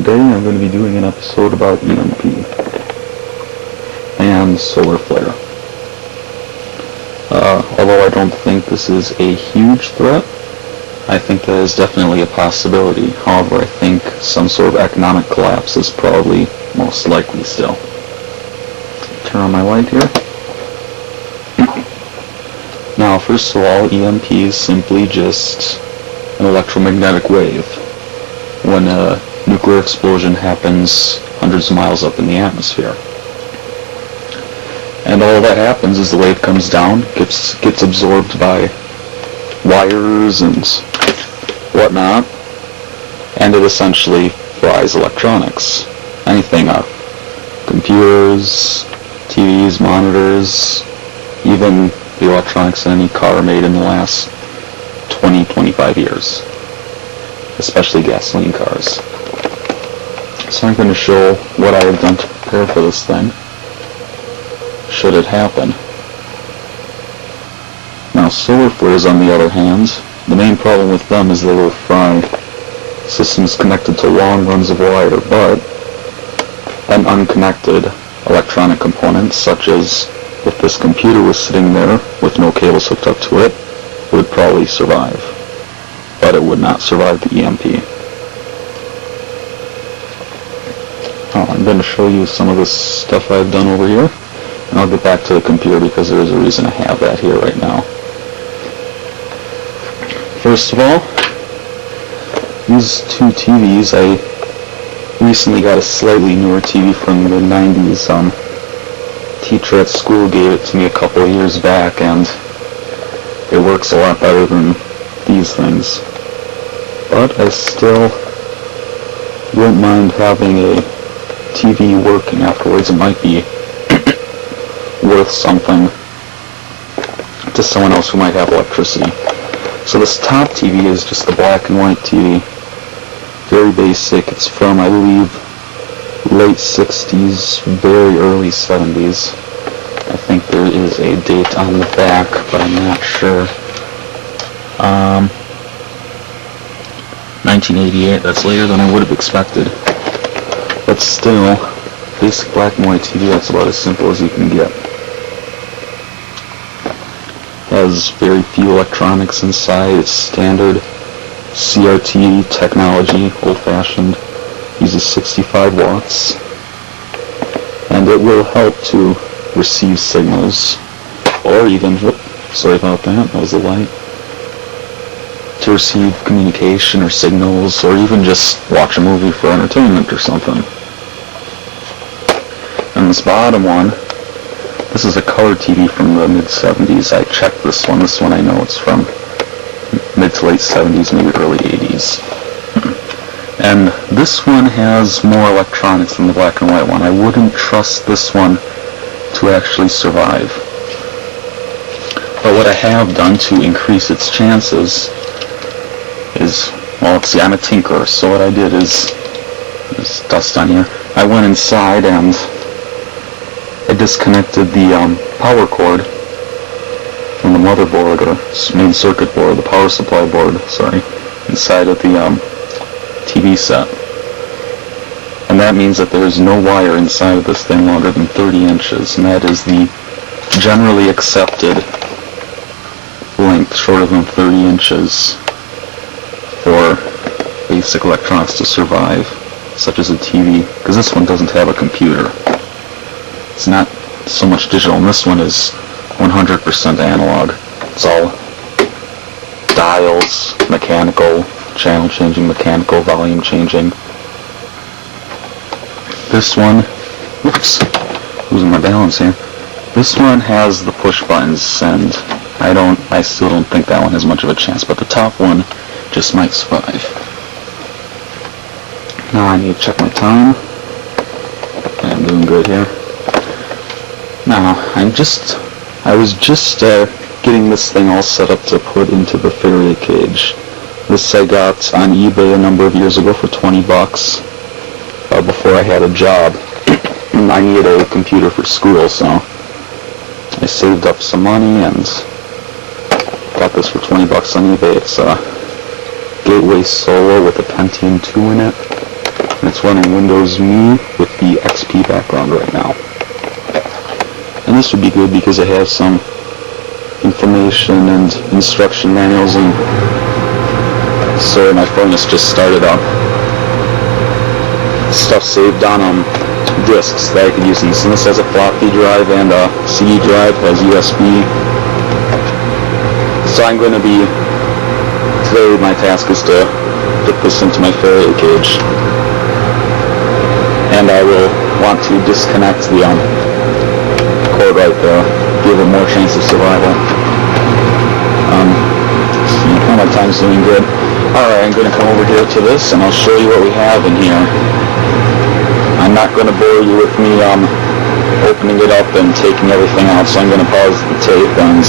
Today I'm going to be doing an episode about EMP and solar flare. Although I don't think this is a huge threat, I think that is definitely a possibility. However, I think some sort of economic collapse is probably most likely still. Turn on my light here. Now, first of all, EMP is simply just an electromagnetic wave. When a nuclear explosion happens hundreds of miles up in the atmosphere. And all that happens is the wave comes down, gets absorbed by wires and whatnot, and it essentially fries electronics. Anything up. Computers, TVs, monitors, even the electronics in any car made in the last 20-25 years. Especially gasoline cars. So I'm going to show what I have done to prepare for this thing, should it happen. Now, solar flares, on the other hand, the main problem with them is they will fry systems connected to long runs of wire, but an unconnected electronic component, such as if this computer was sitting there with no cables hooked up to it, would probably survive. But it would not survive the EMP. I'm going to show you some of this stuff I've done over here, and I'll get back to the computer because there is a reason I have that here right now. First of all, these two TVs, I recently got a slightly newer TV from the 90s. Teacher at school gave it to me a couple of years back, and it works a lot better than these things. But I still wouldn't mind having a TV working afterwards. It might be worth something to someone else who might have electricity. So this top TV is just the black and white TV. Very basic. It's from, I believe, late 60s, very early 70s. I think there is a date on the back, but I'm not sure. 1988, that's later than I would have expected. But still, basic black and white TV, that's about as simple as you can get. Has very few electronics inside. It's standard CRT technology, old-fashioned. Uses 65 watts. And it will help to receive signals, or even, sorry about that, that was the light. To receive communication or signals, or even just watch a movie for entertainment or something. And this bottom one, this is a color TV from the mid-70s. I checked this one. This one I know it's from mid to late 70s, maybe early 80s. And this one has more electronics than the black and white one. I wouldn't trust this one to actually survive. But what I have done to increase its chances is, well, see, I'm a tinkerer, so what I did is, there's dust on here, I went inside and I disconnected the power cord from the motherboard, or main circuit board, the power supply board, sorry, inside of the TV set. And that means that there is no wire inside of this thing longer than 30 inches, and that is the generally accepted length, shorter than 30 inches, for basic electronics to survive, such as a TV, because this one doesn't have a computer. It's not so much digital, and this one is 100% analog. It's all dials, mechanical, channel changing, mechanical, volume changing. This one, whoops, losing my balance here. This one has the push buttons, and I still don't think that one has much of a chance, but the top one just might survive. Now I need to check my time. I'm doing good here. Now, I was just getting this thing all set up to put into the Faraday cage. This I got on eBay a number of years ago for 20 bucks, before I had a job. I needed a computer for school, so I saved up some money and got this for 20 bucks on eBay. It's a Gateway Solo with a Pentium 2 in it. And it's running Windows Me with the XP background right now. And this would be good because I have some information and instruction manuals, and sorry, my furnace just started up. Stuff saved on discs that I could use. And this has a floppy drive and a CD drive, has USB. So I'm going to be, today my task is to put this into my Faraday cage. And I will want to disconnect the cord right there, give it more chance of survival. My time's doing good. Alright, I'm going to come over here to this and I'll show you what we have in here. I'm not going to bore you with me opening it up and taking everything out, so I'm going to pause the tape and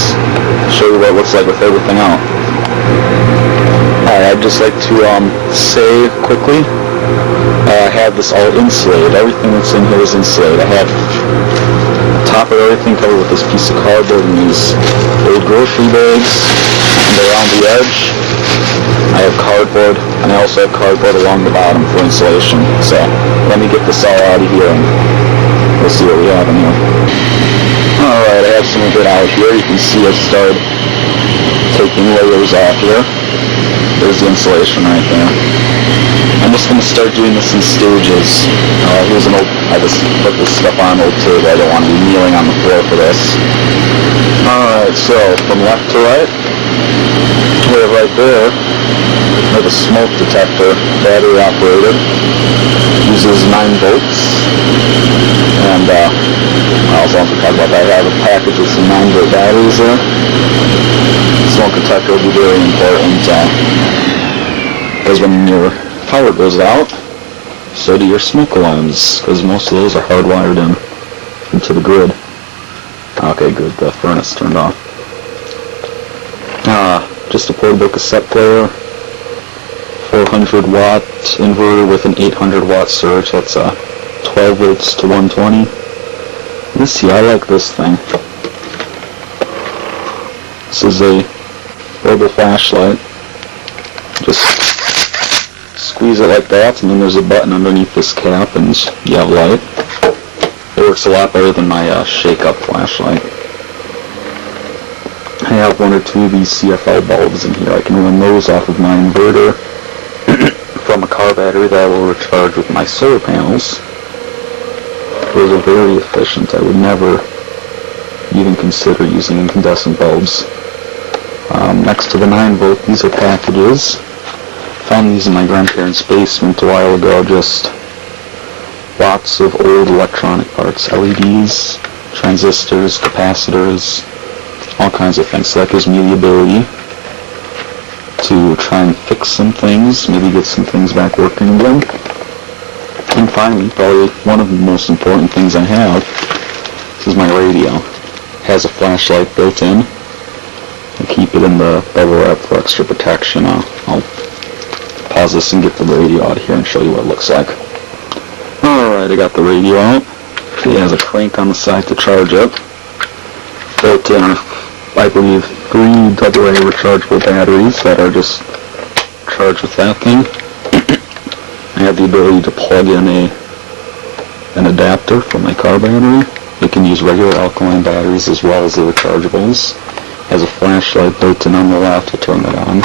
show you what it looks like with everything out. Alright, I'd just like to say quickly, I have this all insulated. Everything that's in here is insulated. I have the top of everything covered with this piece of cardboard and these old grocery bags, and around the edge I have cardboard, and I also have cardboard along the bottom for insulation. So let me get this all out of here and we'll see what we have in here. Alright, I have some of it out here. You can see I started taking layers off here. There's the insulation right there. I'm just going to start doing this in stages. Here's an old, I just put this stuff on an old table. I don't want to be kneeling on the floor for this. Alright, so from left to right, we have right there, we have a smoke detector, battery operated, uses 9 volts, and I also want to talk about that. I have a package with some 9 volt batteries there. Smoke detector will be very important, because when your power goes out, so do your smoke alarms, because most of those are hardwired into the grid. Okay, good, the furnace turned off. Just a portable cassette player, 400 watt inverter with an 800 watt surge. That's 12 volts to 120. Let's see, I like this thing. This is a portable flashlight. Just squeeze it like that, and then there's a button underneath this cap, and you have light. It works a lot better than my shake-up flashlight. I have 1 or 2 of these CFL bulbs in here. I can run those off of my inverter from a car battery that I will recharge with my solar panels. Those are very efficient. I would never even consider using incandescent bulbs. Next to the 9 volt, these are packages. Found these in my grandparents' basement a while ago. Just lots of old electronic parts, LEDs, transistors, capacitors, all kinds of things. So that gives me the ability to try and fix some things, maybe get some things back working again. And finally, probably one of the most important things I have, this is my radio. It has a flashlight built in. I keep it in the bubble wrap for extra protection. I'll pause this and get the radio out of here and show you what it looks like. Alright, I got the radio out. It has a crank on the side to charge it. Built in, I believe, 3 AA rechargeable batteries that are just charged with that thing. I have the ability to plug in an adapter for my car battery. It can use regular alkaline batteries as well as the rechargeables. It has a flashlight built in on the left to turn it on.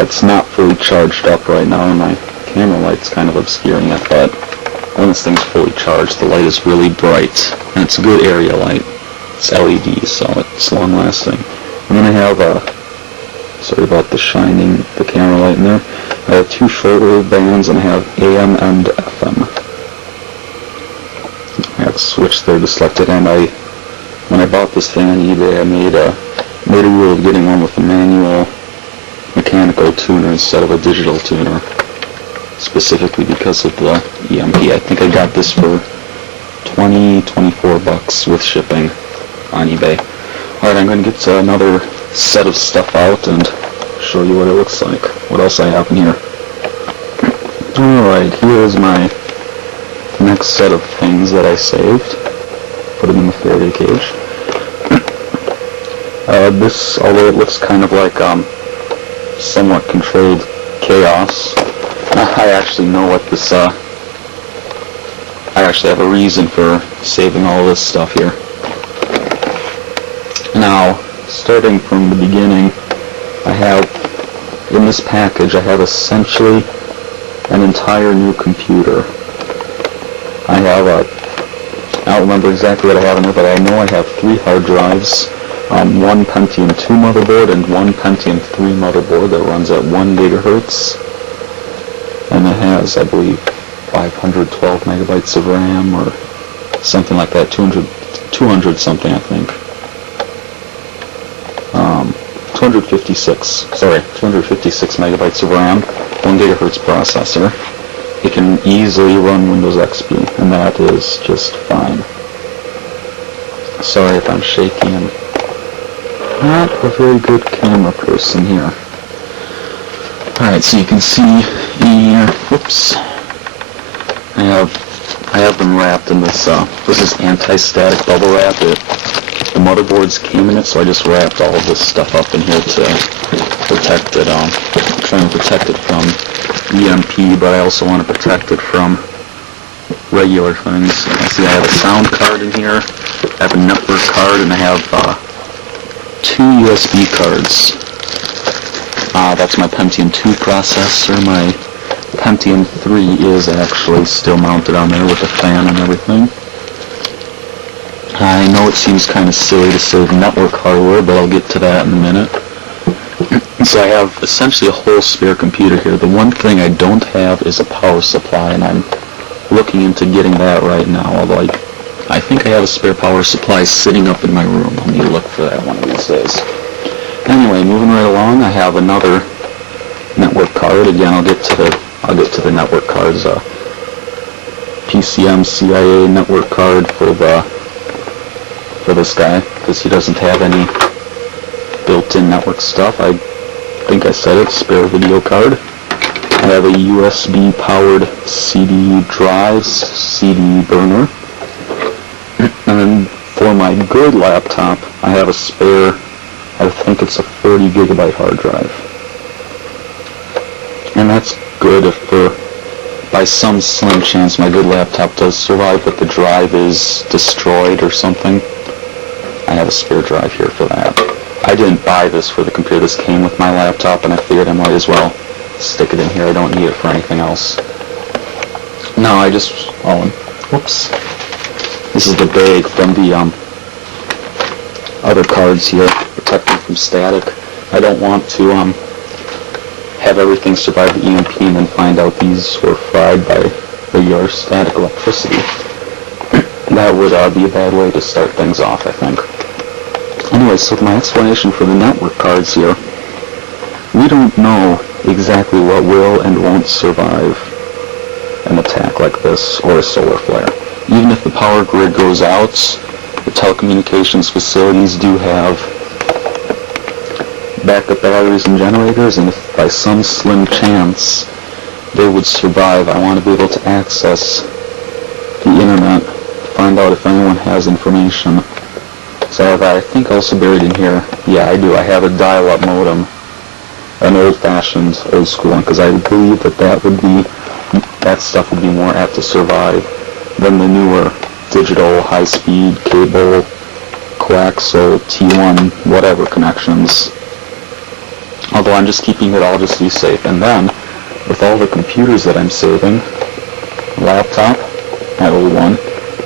It's not fully charged up right now, and my camera light's kind of obscuring it, but when this thing's fully charged, the light is really bright, and it's a good area light. It's LED, so it's long-lasting. And then I have sorry about the shining, the camera light in there. I have 2 shortwave bands, and I have AM and FM. I have a switch there to select it, and when I bought this thing on eBay, I made a rule of getting one with a manual mechanical tuner instead of a digital tuner, specifically because of the EMP. I think I got this for $24 with shipping on eBay. Alright, I'm going to get another set of stuff out and show you what it looks like. What else I have in here. Alright, here's my next set of things that I saved. Put them in the Faraday cage. This, although it looks kind of like somewhat controlled chaos, I actually know what this, I actually have a reason for saving all this stuff here. Now, starting from the beginning, I have, in this package, I have essentially an entire new computer. I have I don't remember exactly what I have in there, but I know I have 3 hard drives, one Pentium 2 motherboard and one Pentium 3 motherboard that runs at 1 gigahertz. And it has, I believe, 512 megabytes of RAM or something like that, 200 something, I think. 256 megabytes of RAM, 1 gigahertz processor. It can easily run Windows XP, and that is just fine. Sorry if I'm shaky, I'm not a very good camera person here. Alright, so you can see in here, whoops, I have them wrapped in this, this is anti-static bubble wrap. The motherboards came in it, so I just wrapped all of this stuff up in here to protect it, trying to protect it from EMP, but I also want to protect it from regular things. See, I have a sound card in here, I have a network card, and I have 2 USB cards. That's my Pentium 2 processor. My Pentium 3 is actually still mounted on there with a fan and everything. I know it seems kind of silly to save network hardware, but I'll get to that in a minute. So I have essentially a whole spare computer here. The one thing I don't have is a power supply, and I'm looking into getting that right now, although I think I have a spare power supply sitting up in my room. I'll need to look for that one of these days. Anyway, moving right along, I have another network card. Again, I'll get to the network cards. PCM CIA network card for this guy, because he doesn't have any built-in network stuff. I think I said it, spare video card. I have a USB powered CD drive, CD burner. And then for my good laptop, I have a spare, I think it's a 40 gigabyte hard drive. And that's good if by some slim chance my good laptop does survive, but the drive is destroyed or something. I have a spare drive here for that. I didn't buy this for the computer. This came with my laptop, and I figured I might as well stick it in here. I don't need it for anything else. No, whoops. This is the bag from the other cards here, protecting from static. I don't want to have everything survive the EMP and then find out these were fried by regular static electricity. That would be a bad way to start things off, I think. Anyway, so my explanation for the network cards here, we don't know exactly what will and won't survive an attack like this or a solar flare. Even if the power grid goes out, the telecommunications facilities do have backup batteries and generators, and if by some slim chance they would survive, I want to be able to access the internet, find out if anyone has information. So I have, I think also buried in here, yeah, I do, I have a dial-up modem, an old-fashioned, old-school one, because I believe that stuff would be more apt to survive than the newer digital high-speed cable, coaxial, T1, whatever connections. Although I'm just keeping it all just to be safe. And then, with all the computers that I'm saving, laptop, that old one,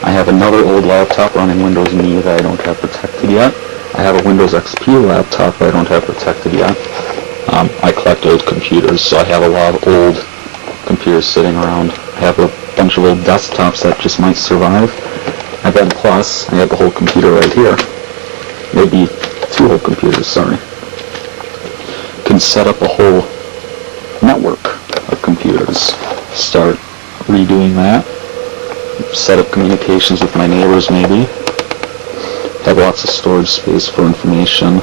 I have another old laptop running Windows Me that I don't have protected yet. I have a Windows XP laptop that I don't have protected yet. I collect old computers, so I have a lot of old computers sitting around. I have a bunch of old desktops that just might survive. And then plus, I have the whole computer right here. Maybe 2 whole computers, sorry. Can set up a whole network of computers. Start redoing that. Set up communications with my neighbors maybe. Have lots of storage space for information.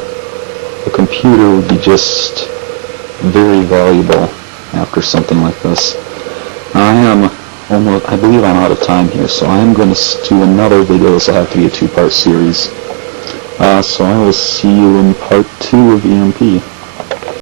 A computer would be just very valuable after something like this. I believe I'm out of time here, so I am going to do another video. This will have to be a 2-part series. So I will see you in part 2 of EMP.